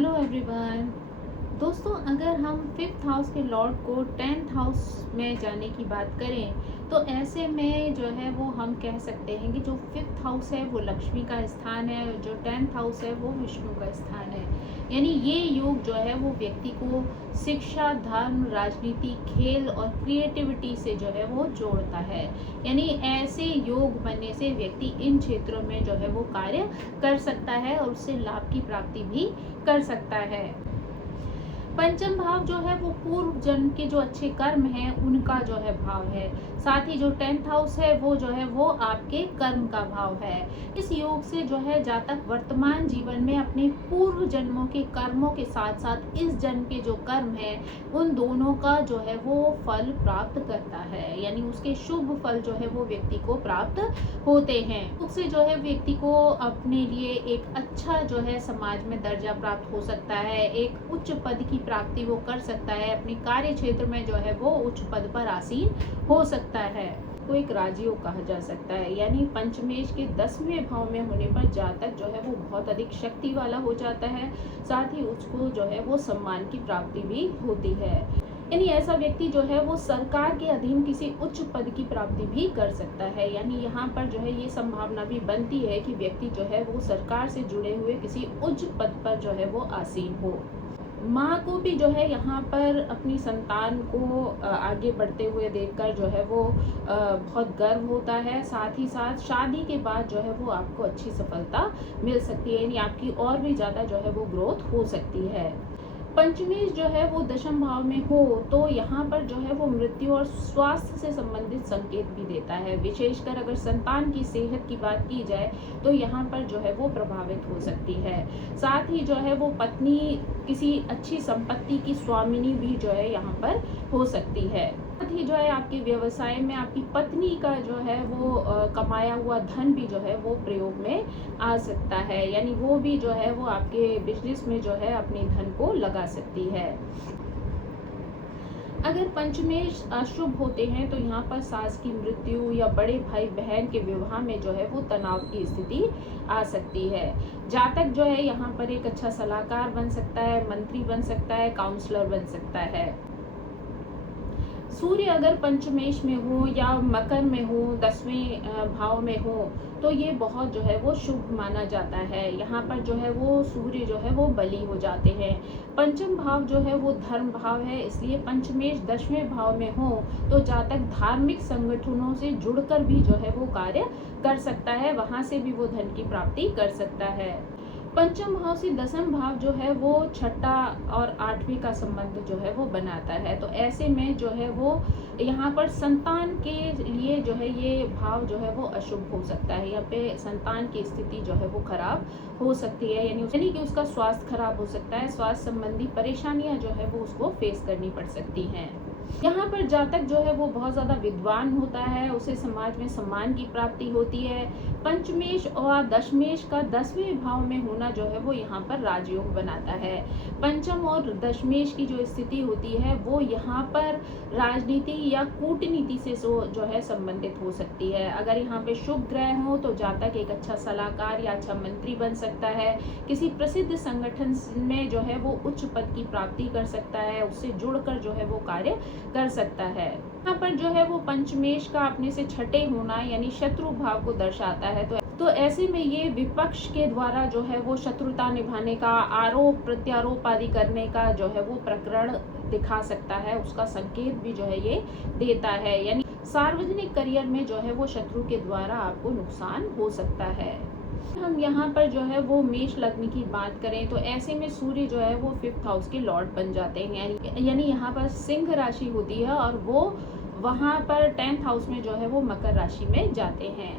Hello everyone. दोस्तों, अगर हम फिफ्थ हाउस के लॉर्ड को टेंथ हाउस में जाने की बात करें तो ऐसे में जो है वो हम कह सकते हैं कि जो फिफ्थ हाउस है वो लक्ष्मी का स्थान है और जो टेंथ हाउस है वो विष्णु का स्थान है। यानी ये योग जो है वो व्यक्ति को शिक्षा, धर्म, राजनीति, खेल और क्रिएटिविटी से जो है वो जोड़ता है। यानी ऐसे योग बनने से व्यक्ति इन क्षेत्रों में जो है वो कार्य कर सकता है और उससे लाभ की प्राप्ति भी कर सकता है। पंचम भाव जो है वो पूर्व जन्म के जो अच्छे कर्म हैं उनका जो है भाव है। साथ ही जो टेंथ हाउस है वो जो है वो आपके कर्म का भाव है। इस योग से जो है जातक वर्तमान जीवन में अपने पूर्व जन्मों के कर्मों के साथ साथ इस जन्म के जो कर्म है उन दोनों का जो है वो फल प्राप्त करता है। यानी उसके शुभ फल जो है वो व्यक्ति को प्राप्त होते हैं। उससे जो है व्यक्ति को अपने लिए एक अच्छा जो है समाज में दर्जा प्राप्त हो सकता है, एक उच्च पद की प्राप्ति वो कर सकता है, अपने कार्य क्षेत्र में जो है वो उच्च पद पर आसीन हो सकता है। को एक राजयोग कहा जा सकता है। यानी पंचमेश के 10वें भाव में होने पर जातक जो है वो बहुत अधिक शक्ति वाला हो जाता है, साथ ही उसको जो है वो सम्मान की प्राप्ति भी होती है। यानी ऐसा व्यक्ति जो है वो सरकार के अधीन किसी उच्च पद की प्राप्ति भी कर सकता है। यानी यहाँ पर जो है ये संभावना भी बनती है कि व्यक्ति जो है वो सरकार से जुड़े हुए किसी उच्च पद पर जो है वो आसीन हो। माँ को भी जो है यहाँ पर अपनी संतान को आगे बढ़ते हुए देखकर जो है वो बहुत गर्व होता है। साथ ही साथ शादी के बाद जो है वो आपको अच्छी सफलता मिल सकती है, यानी आपकी और भी ज़्यादा जो है वो ग्रोथ हो सकती है। पंचमेश जो है वो दशम भाव में हो तो यहाँ पर जो है वो मृत्यु और स्वास्थ्य से संबंधित संकेत भी देता है। विशेषकर अगर संतान की सेहत की बात की जाए तो यहाँ पर जो है वो प्रभावित हो सकती है। साथ ही जो है वो पत्नी किसी अच्छी संपत्ति की स्वामिनी भी जो है यहाँ पर हो सकती है। साथ ही जो है आपके व्यवसाय में आपकी पत्नी का जो है वो कमाया हुआ धन भी जो है वो प्रयोग में आ सकता है। यानी वो भी जो है वो आपके बिजनेस में जो है अपने धन को लगा सकती है। अगर पंचमेश अशुभ होते हैं तो यहाँ पर सास की मृत्यु या बड़े भाई बहन के विवाह में जो है वो तनाव की स्थिति आ सकती है। जातक जो है यहाँ पर एक अच्छा सलाहकार बन सकता है, मंत्री बन सकता है, काउंसलर बन सकता है। सूर्य अगर पंचमेश में हो या मकर में हो, 10वें भाव में हो तो ये बहुत जो है वो शुभ माना जाता है। यहाँ पर जो है वो सूर्य जो है वो बली हो जाते हैं। पंचम भाव जो है वो धर्म भाव है, इसलिए पंचमेश 10वें भाव में हो तो जातक धार्मिक संगठनों से जुड़कर भी जो है वो कार्य कर सकता है, वहां से भी वो धन की प्राप्ति कर सकता है। पंचम भाव से दसम भाव जो है वो छठा और आठवीं का संबंध जो है वो बनाता है। तो ऐसे में जो है वो यहाँ पर संतान के लिए जो है ये भाव जो है वो अशुभ हो सकता है। यहाँ पे संतान की स्थिति जो है वो खराब हो सकती है, यानी कि उसका स्वास्थ्य खराब हो सकता है, स्वास्थ्य संबंधी परेशानियां जो है वो उसको फेस करनी पड़ सकती हैं। यहाँ पर जातक जो है वो बहुत ज्यादा विद्वान होता है, उसे समाज में सम्मान की प्राप्ति होती है। पंचमेश और दशमेश का 10वें भाव में होना जो है वो यहाँ पर राजयोग बनाता है। पंचम और दशमेश की जो स्थिति होती है वो यहाँ पर राजनीति या कूटनीति से जो है संबंधित हो सकती है। अगर यहाँ पे शुभ ग्रह हो तो जातक एक अच्छा सलाहकार या अच्छा मंत्री बन सकता है, किसी प्रसिद्ध संगठन में जो है वो उच्च पद की प्राप्ति कर सकता है, उससे जुड़कर जो है वो कार्य कर सकता है। यहाँ पर जो है वो पंचमेश का अपने से छठे होना यानी शत्रु भाव को दर्शाता है। तो ऐसे में ये विपक्ष के द्वारा जो है वो शत्रुता निभाने का, आरोप प्रत्यारोप आदि करने का जो है वो प्रकरण दिखा सकता है, उसका संकेत भी जो है ये देता है। यानी सार्वजनिक करियर में जो है वो शत्रु के द्वारा आपको नुकसान हो सकता है। हम यहाँ पर जो है वो मेष लग्न की बात करें तो ऐसे में सूर्य जो है वो फिफ्थ हाउस के लॉर्ड बन जाते हैं। यानी यहाँ पर सिंह राशि होती है और वो वहाँ पर 10th हाउस में जो है वो मकर राशि में जाते हैं।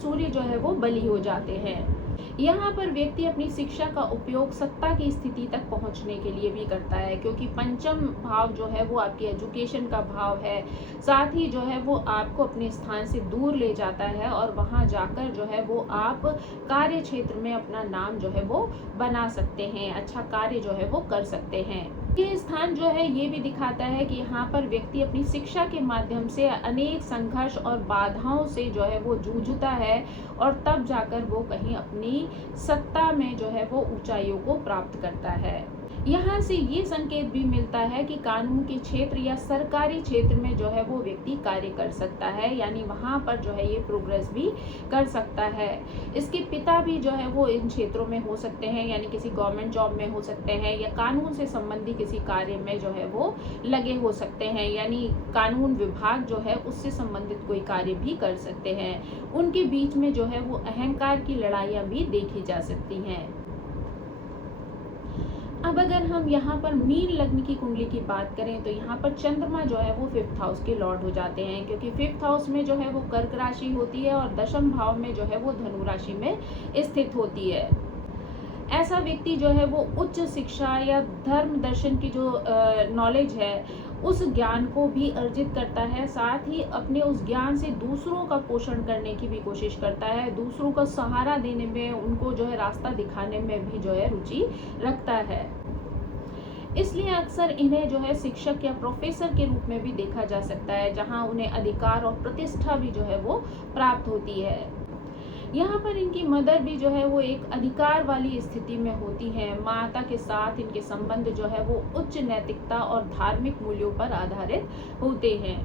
सूर्य जो है वो बली हो जाते हैं। यहाँ पर व्यक्ति अपनी शिक्षा का उपयोग सत्ता की स्थिति तक पहुँचने के लिए भी करता है, क्योंकि पंचम भाव जो है वो आपकी एजुकेशन का भाव है। साथ ही जो है वो आपको अपने स्थान से दूर ले जाता है और वहाँ जाकर जो है वो आप कार्य क्षेत्र में अपना नाम जो है वो बना सकते हैं, अच्छा कार्य जो है वो कर सकते हैं। ये स्थान जो है ये भी दिखाता है कि यहाँ पर व्यक्ति अपनी शिक्षा के माध्यम से अनेक संघर्ष और बाधाओं से जो है वो जूझता है और तब जाकर वो कहीं अपनी सत्ता में जो है वो ऊंचाइयों को प्राप्त करता है। यहाँ से ये संकेत भी मिलता है कि कानून के क्षेत्र या सरकारी क्षेत्र में जो है वो व्यक्ति कार्य कर सकता है, यानी वहाँ पर जो है ये प्रोग्रेस भी कर सकता है। इसके पिता भी जो है वो इन क्षेत्रों में हो सकते हैं, यानी किसी गवर्नमेंट जॉब में हो सकते हैं या कानून से संबंधी किसी कार्य में जो है वो लगे हो सकते हैं, यानी कानून विभाग जो है उससे संबंधित कोई कार्य भी कर सकते हैं। उनके बीच में जो है वो अहंकार की लड़ाइयाँ भी देखी जा सकती हैं। अब अगर हम यहाँ पर मीन लग्न की कुंडली की बात करें तो यहाँ पर चंद्रमा जो है वो 5th हाउस के लॉर्ड हो जाते हैं, क्योंकि 5th हाउस में जो है वो कर्क राशि होती है और दशम भाव में जो है वो धनु राशि में स्थित होती है। ऐसा व्यक्ति जो है वो उच्च शिक्षा या धर्म दर्शन की जो नॉलेज है उस ज्ञान को भी अर्जित करता है, साथ ही अपने उस ज्ञान से दूसरों का पोषण करने की भी कोशिश करता है, दूसरों का सहारा देने में, उनको जो है रास्ता दिखाने में भी जो है रुचि रखता है। इसलिए अक्सर इन्हें जो है शिक्षक या प्रोफेसर के रूप में भी देखा जा सकता है, जहां उन्हें अधिकार और प्रतिष्ठा भी जो है वो प्राप्त होती है। यहाँ पर इनकी मदर भी जो है वो एक अधिकार वाली स्थिति में होती है। माता के साथ इनके संबंध जो है वो उच्च नैतिकता और धार्मिक मूल्यों पर आधारित होते हैं।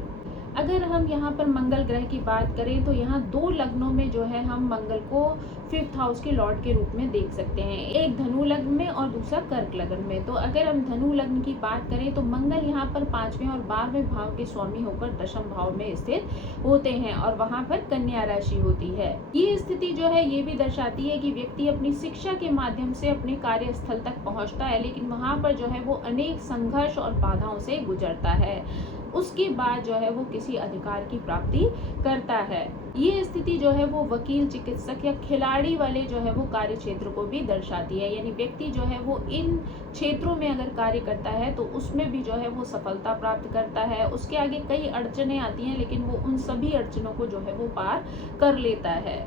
अगर हम यहाँ पर मंगल ग्रह की बात करें तो यहाँ 2 लग्नों में जो है हम मंगल को 5th हाउस के लॉर्ड के रूप में देख सकते हैं, एक धनु लग्न में और दूसरा कर्क लग्न में। तो अगर हम धनु लग्न की बात करें तो मंगल यहाँ पर 5वें और 12वें भाव के स्वामी होकर दशम भाव में स्थित होते हैं और वहाँ पर कन्या राशि होती है। ये स्थिति जो है ये भी दर्शाती है कि व्यक्ति अपनी शिक्षा के माध्यम से अपने कार्यस्थल तक पहुँचता है, लेकिन वहाँ पर जो है वो अनेक संघर्ष और बाधाओं से गुजरता है। उसके बाद जो है वो किसी अधिकार की प्राप्ति करता है। ये स्थिति जो है वो वकील, चिकित्सक या खिलाड़ी वाले जो है वो कार्य क्षेत्र को भी दर्शाती है, यानी व्यक्ति जो है वो इन क्षेत्रों में अगर कार्य करता है तो उसमें भी जो है वो सफलता प्राप्त करता है। उसके आगे कई अड़चने आती हैं, लेकिन वो उन सभी अड़चनों को जो है वो पार कर लेता है।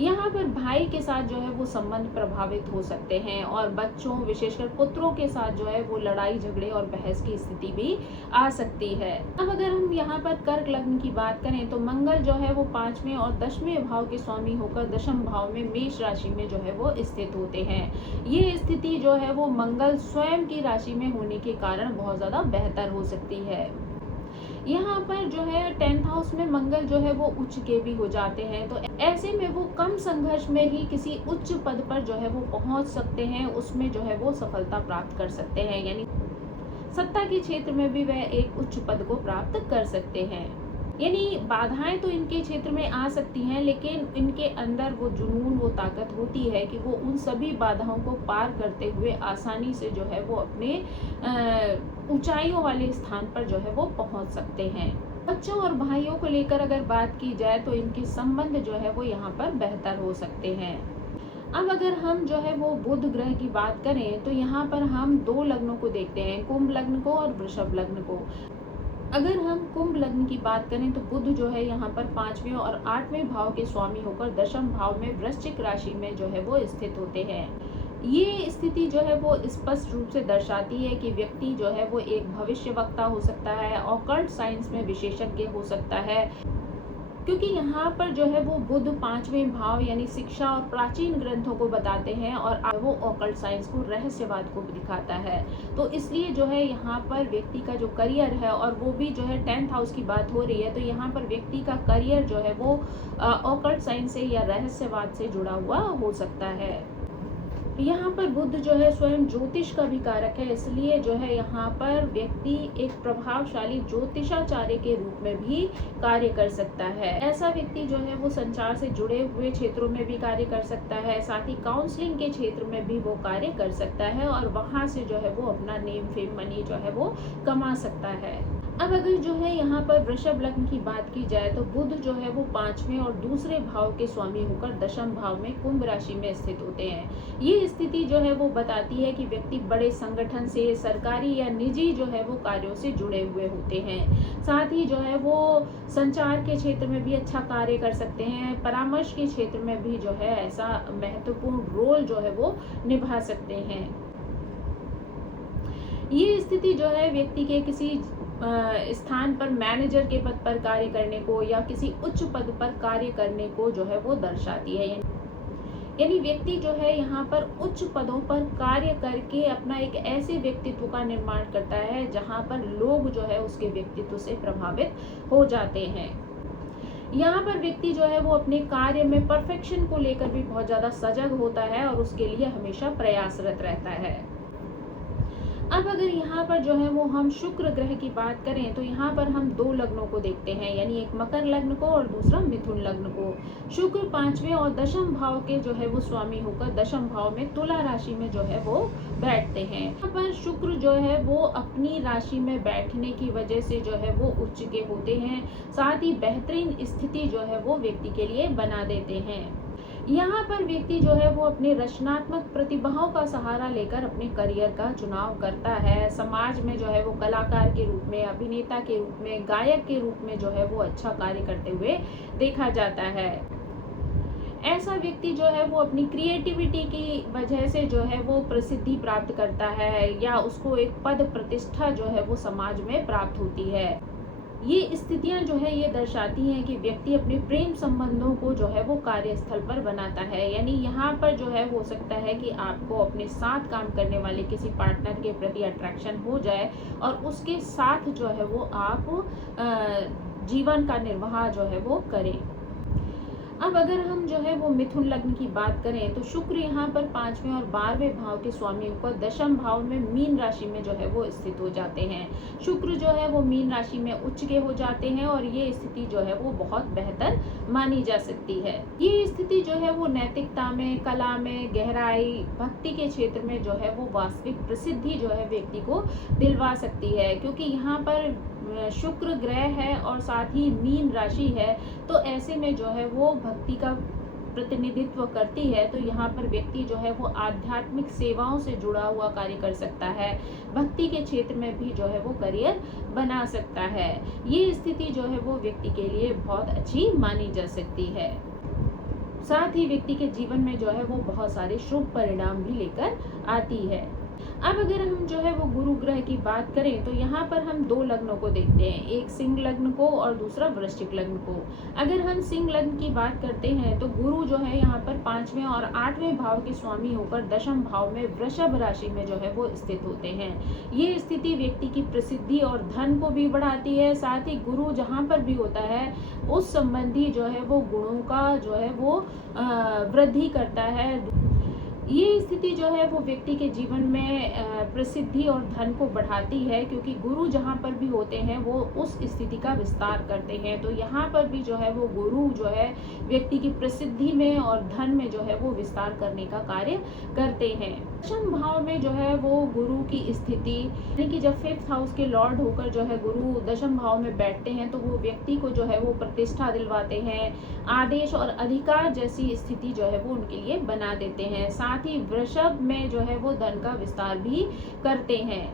यहाँ पर भाई के साथ जो है वो संबंध प्रभावित हो सकते हैं और बच्चों, विशेषकर पुत्रों के साथ जो है वो लड़ाई झगड़े और बहस की स्थिति भी आ सकती है। अब अगर हम यहाँ पर कर्क लग्न की बात करें तो मंगल जो है वो 5वें और 10वें भाव के स्वामी होकर दशम भाव में मेष राशि में जो है वो स्थित होते हैं। ये स्थिति जो है वो मंगल स्वयं की राशि में होने के कारण बहुत ज्यादा बेहतर हो सकती है। यहाँ पर जो है 10th हाउस में मंगल जो है वो उच्च के भी हो जाते हैं, तो ऐसे में वो कम संघर्ष में ही किसी उच्च पद पर जो है वो पहुंच सकते हैं, उसमें जो है वो सफलता प्राप्त कर सकते हैं, यानी सत्ता के क्षेत्र में भी वह एक उच्च पद को प्राप्त कर सकते हैं। यानी बाधाएं तो इनके क्षेत्र में आ सकती हैं, लेकिन इनके अंदर वो जुनून, वो ताकत होती है कि वो उन सभी बाधाओं को पार करते हुए आसानी से जो है वो अपने ऊंचाइयों वाले स्थान पर जो है वो पहुंच सकते हैं। बच्चों और भाइयों को लेकर अगर बात की जाए तो इनके संबंध जो है वो यहाँ पर बेहतर हो सकते हैं। अब अगर हम जो है वो बुध ग्रह की बात करें तो यहाँ पर हम 2 लग्नों को देखते हैं, कुंभ लग्न को और वृषभ लग्न को। अगर हम कुंभ लग्न की बात करें तो बुध जो है यहाँ पर 5वें और 8वें भाव के स्वामी होकर दशम भाव में वृश्चिक राशि में जो है वो स्थित होते हैं। ये स्थिति जो है वो स्पष्ट रूप से दर्शाती है कि व्यक्ति जो है वो एक भविष्यवक्ता हो सकता है, ऑकल्ट साइंस में विशेषज्ञ हो सकता है, क्योंकि यहाँ पर जो है वो बुध 5वें भाव यानी शिक्षा और प्राचीन ग्रंथों को बताते हैं और वो ऑकल्ट साइंस को, रहस्यवाद को दिखाता है। तो इसलिए जो है यहाँ पर व्यक्ति का जो करियर है, और वो भी जो है 10th हाउस की बात हो रही है, तो यहाँ पर व्यक्ति का करियर जो है वो ऑकल्ट साइंस से या रहस्यवाद से जुड़ा हुआ हो सकता है। यहाँ पर बुध जो है स्वयं ज्योतिष का भी कारक है, इसलिए जो है यहाँ पर व्यक्ति एक प्रभावशाली ज्योतिषाचार्य के रूप में भी कार्य कर सकता है। ऐसा व्यक्ति जो है वो संचार से जुड़े हुए क्षेत्रों में भी कार्य कर सकता है, साथ ही काउंसलिंग के क्षेत्र में भी वो कार्य कर सकता है और वहाँ से जो है वो अपना नेम, फेम, मनी जो है वो कमा सकता है। अब अगर जो है यहाँ पर वृषभ लग्न की बात की जाए तो बुध जो है वो 5वें और दूसरे भाव के स्वामी होकर दशम भाव में कुंभ राशि में स्थित होते हैं। ये स्थिति जो है वो बताती है कि व्यक्ति बड़े संगठन से, सरकारी या निजी जो है वो कार्यों से जुड़े हुए होते हैं। साथ ही जो है वो संचार के क्षेत्र में भी अच्छा कार्य कर सकते हैं, परामर्श के क्षेत्र में भी जो है ऐसा महत्वपूर्ण रोल जो है वो निभा सकते हैं। ये स्थिति जो है व्यक्ति के किसी स्थान पर मैनेजर के पद पर कार्य करने को या किसी उच्च पद पर कार्य करने को जो है वो दर्शाती है। यानी व्यक्ति जो है यहाँ पर उच्च पदों पर कार्य करके अपना एक ऐसे व्यक्तित्व का निर्माण करता है जहाँ पर लोग जो है उसके व्यक्तित्व से प्रभावित हो जाते हैं। यहाँ पर व्यक्ति जो है वो अपने कार्य में परफेक्शन को लेकर भी बहुत ज़्यादा सजग होता है और उसके लिए हमेशा प्रयासरत रहता है। अब अगर यहाँ पर जो है वो हम शुक्र ग्रह की बात करें तो यहाँ पर हम दो लग्नों को देखते हैं, यानी एक मकर लग्न को और दूसरा मिथुन लग्न को। शुक्र 5वें और दशम भाव के जो है वो स्वामी होकर दशम भाव में तुला राशि में जो है वो बैठते हैं। यहाँ पर शुक्र जो है वो अपनी राशि में बैठने की वजह से जो है वो उच्च के होते हैं, साथ ही बेहतरीन स्थिति जो है वो व्यक्ति के लिए बना देते हैं। यहाँ पर व्यक्ति जो है वो अपने रचनात्मक प्रतिभाओं का सहारा लेकर अपने करियर का चुनाव करता है। समाज में जो है वो कलाकार के रूप में, अभिनेता के रूप में, गायक के रूप में जो है वो अच्छा कार्य करते हुए देखा जाता है। ऐसा व्यक्ति जो है वो अपनी क्रिएटिविटी की वजह से जो है वो प्रसिद्धि प्राप्त करता है या उसको एक पद प्रतिष्ठा जो है वो समाज में प्राप्त होती है। ये स्थितियां जो है ये दर्शाती हैं कि व्यक्ति अपने प्रेम संबंधों को जो है वो कार्यस्थल पर बनाता है। यानी यहाँ पर जो है हो सकता है कि आपको अपने साथ काम करने वाले किसी पार्टनर के प्रति अट्रैक्शन हो जाए और उसके साथ जो है वो आप जीवन का निर्वाह जो है वो करें। अब अगर हम जो है वो मिथुन लग्न की बात करें तो शुक्र यहाँ पर 5वें और 12वें भाव के स्वामी होकर दशम भाव में मीन राशि में जो है वो स्थित हो जाते हैं। शुक्र जो है वो मीन राशि में उच्च के हो जाते हैं और ये स्थिति जो है वो बहुत बेहतर मानी जा सकती है। ये स्थिति जो है वो नैतिकता में, कला में, गहराई, भक्ति के क्षेत्र में जो है वो वास्तविक प्रसिद्धि जो है व्यक्ति को दिलवा सकती है, क्योंकि यहाँ पर शुक्र ग्रह है और साथ ही मीन राशि है, तो ऐसे में जो है वो भक्ति का प्रतिनिधित्व करती है। तो यहाँ पर व्यक्ति जो है वो आध्यात्मिक सेवाओं से जुड़ा हुआ कार्य कर सकता है, भक्ति के क्षेत्र में भी जो है वो करियर बना सकता है। ये स्थिति जो है वो व्यक्ति के लिए बहुत अच्छी मानी जा सकती है। साथ ही व्यक्ति के जीवन में जो है वो बहुत सारे शुभ परिणाम भी लेकर आती है। अब अगर हम जो है वो गुरु ग्रह की बात करें तो यहाँ पर हम दो लग्नों को देखते हैं, एक सिंह लग्न को और दूसरा वृश्चिक लग्न को। अगर हम सिंह लग्न की बात करते हैं तो गुरु जो है यहाँ पर 5वें और 8वें भाव के स्वामी होकर दशम भाव में वृषभ राशि में जो है वो स्थित होते हैं। ये स्थिति व्यक्ति की प्रसिद्धि और धन को भी बढ़ाती है। साथ ही गुरु जहाँ पर भी होता है उस संबंधी जो है वो गुणों का जो है वो वृद्धि करता है। ये स्थिति जो है वो व्यक्ति के जीवन में प्रसिद्धि और धन को बढ़ाती है, क्योंकि गुरु जहाँ पर भी होते हैं वो उस स्थिति का विस्तार करते हैं। तो यहाँ पर भी जो है वो गुरु जो है व्यक्ति की प्रसिद्धि में और धन में जो है वो विस्तार करने का कार्य करते हैं। दशम भाव में जो है वो गुरु की स्थिति, यानी कि जब 5th हाउस के लॉर्ड होकर जो है गुरु दशम भाव में बैठते हैं तो वो व्यक्ति को जो है वो प्रतिष्ठा दिलवाते हैं, आदेश और अधिकार जैसी स्थिति जो है वो उनके लिए बना देते हैं। साथ ही वृषभ में जो है वो धन का विस्तार भी करते हैं।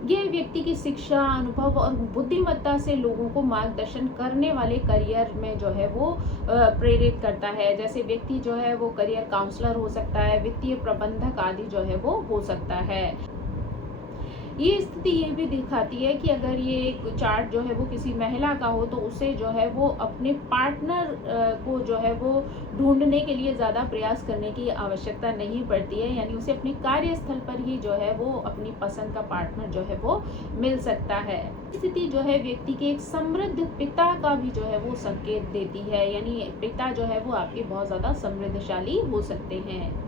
ये व्यक्ति की शिक्षा, अनुभव और बुद्धिमत्ता से लोगों को मार्गदर्शन करने वाले करियर में जो है वो प्रेरित करता है। जैसे व्यक्ति जो है वो करियर काउंसलर हो सकता है, वित्तीय प्रबंधक आदि जो है वो हो सकता है। ये स्थिति ये भी दिखाती है कि अगर ये चार्ट जो है वो किसी महिला का हो तो उसे जो है वो अपने पार्टनर को जो है वो ढूंढने के लिए ज़्यादा प्रयास करने की आवश्यकता नहीं पड़ती है, यानी उसे अपने कार्यस्थल पर ही जो है वो अपनी पसंद का पार्टनर जो है वो मिल सकता है। स्थिति जो है व्यक्ति के एक समृद्ध पिता का भी जो है वो संकेत देती है, यानी पिता जो है वो आपके बहुत ज़्यादा समृद्धशाली हो सकते हैं।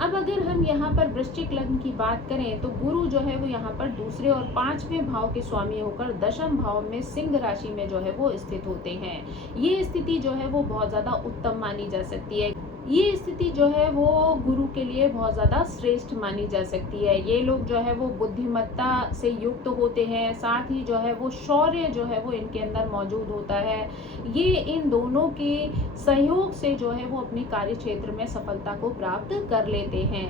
अब अगर हम यहाँ पर वृश्चिक लग्न की बात करें तो गुरु जो है वो यहाँ पर दूसरे और 5वें भाव के स्वामी होकर दशम भाव में सिंह राशि में जो है वो स्थित होते हैं। ये स्थिति जो है वो बहुत ज़्यादा उत्तम मानी जा सकती है। ये स्थिति जो है वो गुरु के लिए बहुत ज़्यादा श्रेष्ठ मानी जा सकती है। ये लोग जो है वो बुद्धिमत्ता से युक्त होते हैं, साथ ही जो है वो शौर्य जो है वो इनके अंदर मौजूद होता है। ये इन दोनों के सहयोग से जो है वो अपने कार्य क्षेत्र में सफलता को प्राप्त कर लेते हैं।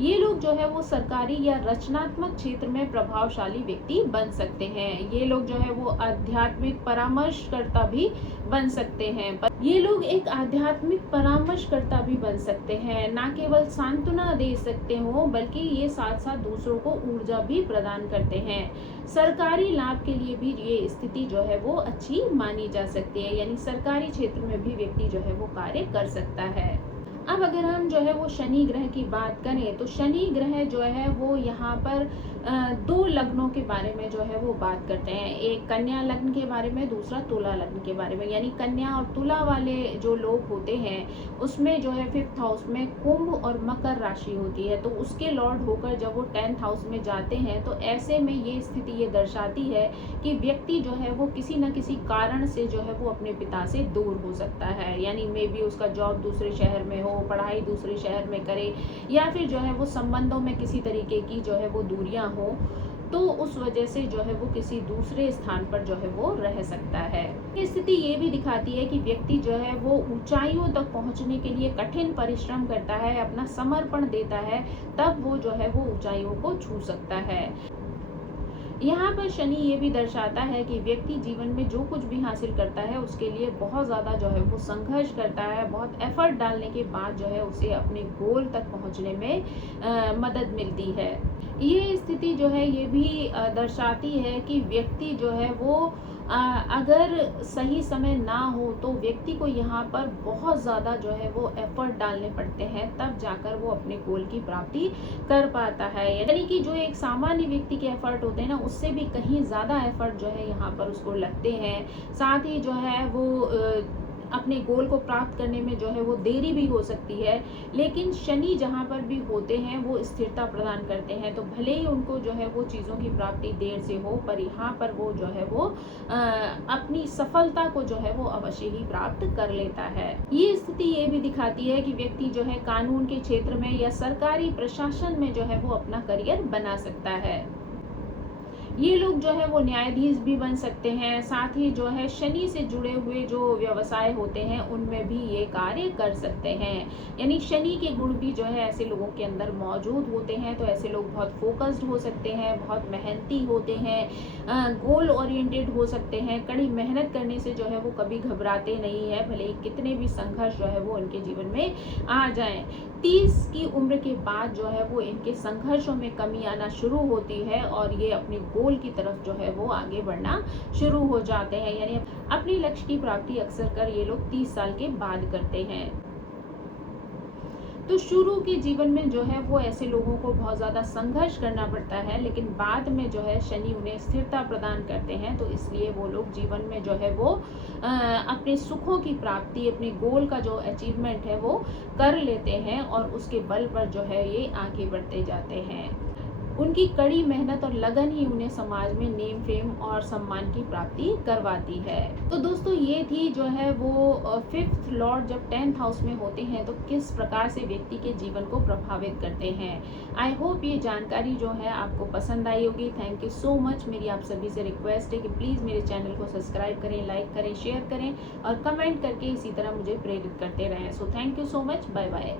ये लोग जो है वो सरकारी या रचनात्मक क्षेत्र में प्रभावशाली व्यक्ति बन सकते हैं। ये लोग जो है वो आध्यात्मिक परामर्शकर्ता भी बन सकते हैं। ये लोग एक आध्यात्मिक परामर्शकर्ता भी बन सकते हैं, ना केवल सांत्वना दे सकते हो बल्कि ये साथ साथ दूसरों को ऊर्जा भी प्रदान करते हैं। सरकारी लाभ के लिए भी ये स्थिति जो है वो अच्छी मानी जा सकती है, यानी सरकारी क्षेत्र में भी व्यक्ति जो है वो कार्य कर सकता है। अब अगर हम जो है वो शनि ग्रह की बात करें तो शनि ग्रह जो है वो यहाँ पर दो लग्नों के बारे में जो है वो बात करते हैं। एक कन्या लग्न के बारे में, दूसरा तुला लग्न के बारे में। यानी कन्या और तुला वाले जो लोग होते हैं उसमें जो है 5th हाउस में कुंभ और मकर राशि होती है, तो उसके लॉर्ड होकर जब वो 10th हाउस में जाते हैं तो ऐसे में ये स्थिति ये दर्शाती है कि व्यक्ति जो है वो किसी न किसी कारण से जो है वो अपने पिता से दूर हो सकता है। यानी मे बी उसका जॉब दूसरे शहर में हो, पढ़ाई दूसरे शहर में करे, या फिर जो है वो संबंधों में किसी तरीके की जो है वो दूरियां हो, तो उस वजह से जो है वो किसी दूसरे स्थान पर जो है वो रह सकता है। ये स्थिति ये भी दिखाती है कि व्यक्ति जो है वो ऊंचाइयों तक पहुंचने के लिए कठिन परिश्रम करता है, अपना समर्पण देता है, तब वो जो है वो ऊंचाइयों को छू सकता है। यहाँ पर शनि ये भी दर्शाता है कि व्यक्ति जीवन में जो कुछ भी हासिल करता है उसके लिए बहुत ज़्यादा जो है वो संघर्ष करता है, बहुत एफर्ट डालने के बाद जो है उसे अपने गोल तक पहुँचने में मदद मिलती है। ये स्थिति जो है ये भी दर्शाती है कि व्यक्ति जो है वो अगर सही समय ना हो तो व्यक्ति को यहाँ पर बहुत ज़्यादा जो है वो एफर्ट डालने पड़ते हैं, तब जाकर वो अपने गोल की प्राप्ति कर पाता है। यानी कि जो एक सामान्य व्यक्ति के एफर्ट होते हैं ना, उससे भी कहीं ज़्यादा एफर्ट जो है यहाँ पर उसको लगते हैं। साथ ही जो है वो अपने गोल को प्राप्त करने में जो है वो देरी भी हो सकती है, लेकिन शनि जहाँ पर भी होते हैं वो स्थिरता प्रदान करते हैं, तो भले ही उनको जो है वो चीज़ों की प्राप्ति देर से हो, पर यहाँ पर वो जो है वो अपनी सफलता को जो है वो अवश्य ही प्राप्त कर लेता है। ये स्थिति ये भी दिखाती है कि व्यक्ति जो है कानून के क्षेत्र में या सरकारी प्रशासन में जो है वो अपना करियर बना सकता है। ये लोग जो है वो न्यायाधीश भी बन सकते हैं। साथ ही जो है शनि से जुड़े हुए जो व्यवसाय होते हैं उनमें भी ये कार्य कर सकते हैं। यानी शनि के गुण भी जो है ऐसे लोगों के अंदर मौजूद होते हैं, तो ऐसे लोग बहुत फोकस्ड हो सकते हैं, बहुत मेहनती होते हैं, गोल ओरिएंटेड हो सकते हैं, कड़ी मेहनत करने से जो है वो कभी घबराते नहीं है, भले ही कितने भी संघर्ष जो है वो उनके जीवन में आ जाएं। 30 की उम्र के बाद जो है वो इनके संघर्षों में कमी आना शुरू होती है और ये अपने गोल की तरफ जो है वो आगे बढ़ना शुरू हो जाते हैं। यानी अपने लक्ष्य की प्राप्ति अक्सर कर ये लोग 30 साल के बाद करते हैं। तो शुरू के जीवन में जो है वो ऐसे लोगों को बहुत ज़्यादा संघर्ष करना पड़ता है, लेकिन बाद में जो है शनि उन्हें स्थिरता प्रदान करते हैं, तो इसलिए वो लोग जीवन में जो है वो अपने सुखों की प्राप्ति, अपने गोल का जो अचीवमेंट है वो कर लेते हैं और उसके बल पर जो है ये आगे बढ़ते जाते हैं। उनकी कड़ी मेहनत और लगन ही उन्हें समाज में नेम फेम और सम्मान की प्राप्ति करवाती है। तो दोस्तों ये थी जो है वो 5th लॉर्ड जब 10th हाउस में होते हैं तो किस प्रकार से व्यक्ति के जीवन को प्रभावित करते हैं। आई होप ये जानकारी जो है आपको पसंद आई होगी। Thank you so much. मेरी आप सभी से रिक्वेस्ट है कि प्लीज़ मेरे चैनल को सब्सक्राइब करें, लाइक करें, शेयर करें और कमेंट करके इसी तरह मुझे प्रेरित करते रहें। So thank you so much. Bye bye.